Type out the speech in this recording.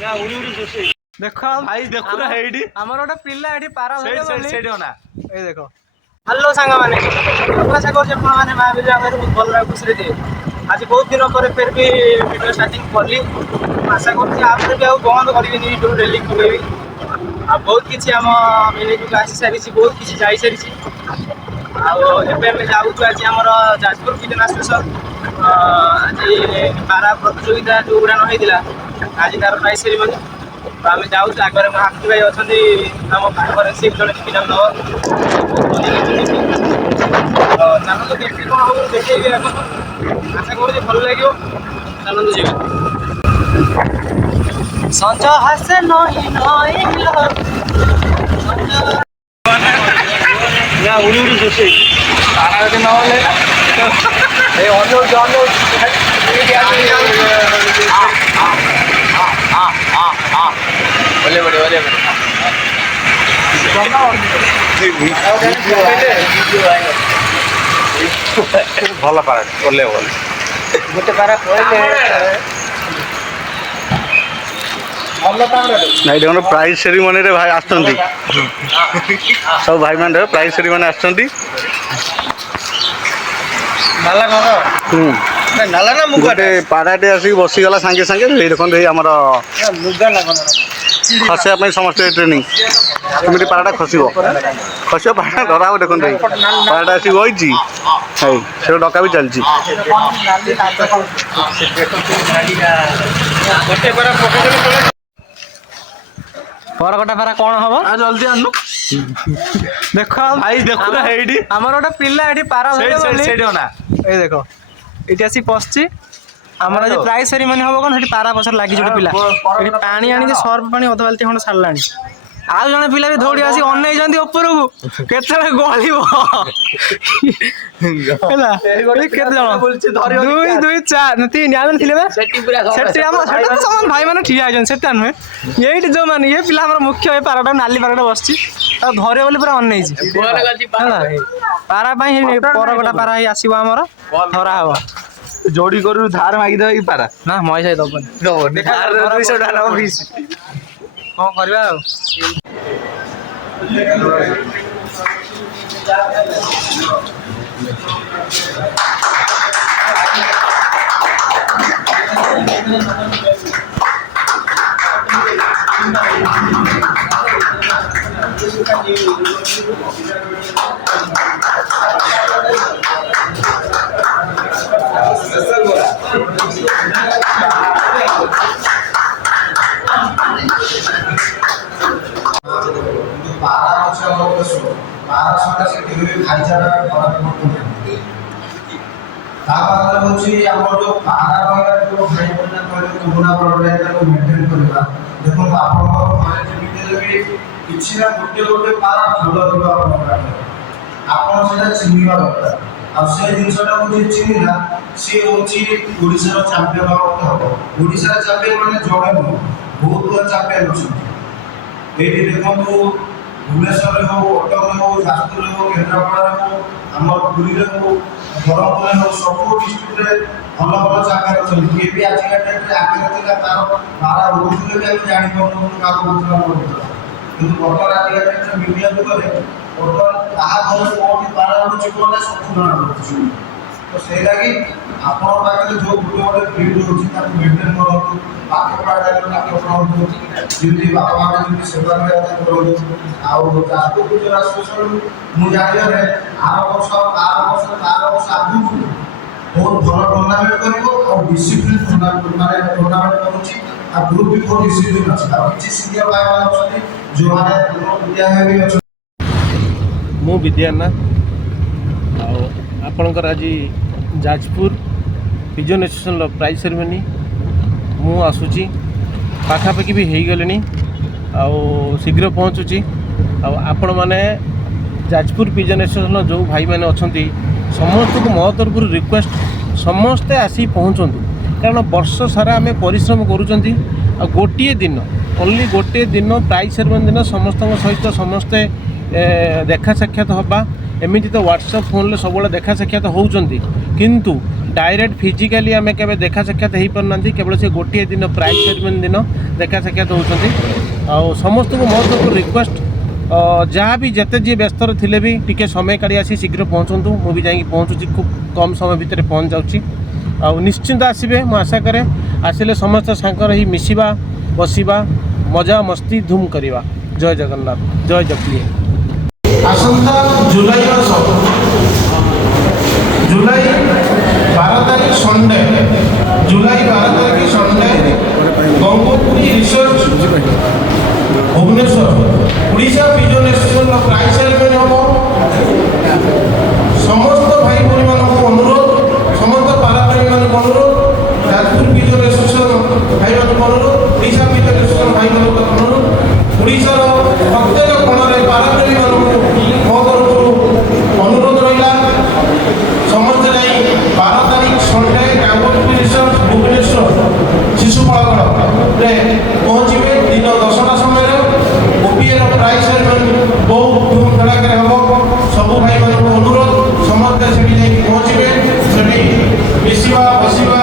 देख भाई देखु ना हेडी हमर गोटे पिल्ला एठी पारा धरे सेठी ना ए देखो हेलो सांगा माने आशा कर आपण माने महावीर आमे बहुत भल लाग खुशी रे आज बहुत दिन पर फिर भी वीडियो स्टार्टिंग करली आशा करछि आपरे भी बंद करिवे नि वीडियो डेली करेबी आ बहुत किछि हम मिले आसी सारी बहुत किछि जाई सारी आ एबे हम जाऊ छु आज हमर जाजपुर कितना स्टेशन आज पारा प्रतियोगिता जो उड़ान होइदिला आज तार प्राइस सेरेमनी आम जाऊँ आगे हाथी भाई अच्छा आम पाखर सी जन पिला चलते देखिए कौन हम देखिए आशा करूँ भल लगे चलते जी सज हासे उड़ी उड़ी जोशी तारा यदि बोले बड़े बोले भल पारा बोले गोटे पारा नहीं देखो प्राइज सेरेमनी रे भाई आसुँच सब भाई मान प्राइज सेरेमनी आसुँच गोटे पाराटे आसिक बसीगला सागे सागे देखते आम खसापी समस्त ट्रेनिंग केमी पाराटा खसब पारा डरा देखते पाराटा आसिक बही से डका भी चलती परगटा पारा कौन हम जल्दी आनु देख भाई देखु ना हेडी हमर गोटे पिल्ला एठी पारा धरे सेठी ना ए देखो एठी आसी पसची हमर आज प्राइस सेरेमनी हम कोन हेठी पारा पसर लागि जोटे पिला एठी पानी आनी जे सर्फ पानी अध बाल्टी खंड छाड़लानी आ जने पिला भी दौड़ी आसी अनै जंदी ऊपर को केते गळिबो हैला केते जण बोलछि धरि 2 2 4 3 आवन थिले बे सेठी पूरा सेठी हम समान भाई माने ठिया आजन सेटा नहे एठी जो माने ये पिला हमर मुख्य ए पाराटा नाली पाराटा बसछि आ धरे बोली पूरा अनै छी पारा पई परगटा पारा ही आसीबो हमर धरा हबो जोड़ी करू धार मागी दे ई पारा ना मई साइ दबन धार 200 टाका न 20 कौन करबा चिन्हवा दरकार आ जिनसा चिन्हला सी हूँ ओडिशार चैंपियन हम ओडिशार चैंपियन मैंने जड़े नुह बहुत गुड़ा चैंपियन अच्छे ये देखो भुवनेश्वर हो कटक हो जाजपुर हो केन्द्रापड़ा हो आम पुरी हो ब्रह्मपुर हो सब डिस्ट्रिक्ट में भल भल चैंपियन अच्छे किए भी आज आगे तार पारा रोकते भी आम जापार क्या कि बर्तमान आज मीडिया जुगे बर्तमान क्या घर कौन पारा रोचे कौन सब जना पड़े तो से लगी आपन पाखे जो गोटे गोटे फील्ड होची मेंटेन करूँ पाठ पढ़ा पाठ पढ़ाऊँ जमी बापा माँ जमी सेवा करूँ आजपुर जो एसोसिएशन मुझे जानवे आर वर्ष आगू बहुत भल टूर्णामेंट कर डिसिप्लिन माने टूर्णामेंट करुँची आ ग्रुप भी बहुत डिसिप्लिन अच्छे और किसी सीनियर भाई अच्छा जो मैंने विद्या भी अच्छा मु विद्यानाथ आपणकर आज Jajpur pigeon association prize ceremony मु आसूची पाखापाखि भी हो गले शीघ्र पहुँचुची आपण मैंने जाजपुर पिजन एसोसिएशन जो भाई मैंने अच्छा समस्त को मो तरफ रिक्वेस्ट समस्ते आसी पहुँचतु कारण वर्ष सारा आम परिश्रम करुँच गोटे दिन ओनली गोटे दिन प्राइज सेरेमनी दिन समस्त सहित समस्ते देखा साक्षात हवा एमती तो व्हाट्सएप फोन सब देखा साक्षात होती किंतु डायरेक्ट फिजिकाली आम के देखा साक्षात हो पारना केवल से गोटे दिन प्राइज सेरेमनी दिन देखा साक्षात होती समस्त को मो तरफ रिक्वेस्ट जहाँ भी जिते जी व्यस्त थे भी टी समय काढ़ी आसी शीघ्र पहुँचतु मुझे जा पहुँचुची खूब कम समय भितर पहुँच जाऊँगी निश्चिंत आसबे मु आशा करे आसिले समस्त सांकर ही मिसिबा बसिबा मजा मस्ती धूम करवा। जय जगन्नाथ जय जगन्नाथ। आसंता जुलाई मास जुलाई 12 तारीख संडे जुलाई 12 तारीख Sunday Gangotri research Bhubaneswar Orissa pigeon association prize ceremony हम समस्त भाई भौणी मानक अनुरोध समस्त पाराप्रेमी मानक अनुरोध जाजपुर पिजन एसोसिएशन भाई मानक अनुरोध उड़ीसा पिजन एसोसिएशन भाई मानक अनुरोध उड़ीसार प्रत्येक कोणरे पाराप्रेमी मानक मो तरफ अनुरोध रहा समस्त जाई 12 तारीख संडे गंगोत्री रिसर्च भुवनेश्वर शिशुपालगढ़ रे पहुँचे दिन 10टा समय ओपीएर प्राइज सेरेमनी बहुत धूमधड़ाक हम सब भाई मानक अनुरोध समस्त से पहुँचे से मिसवा बसवा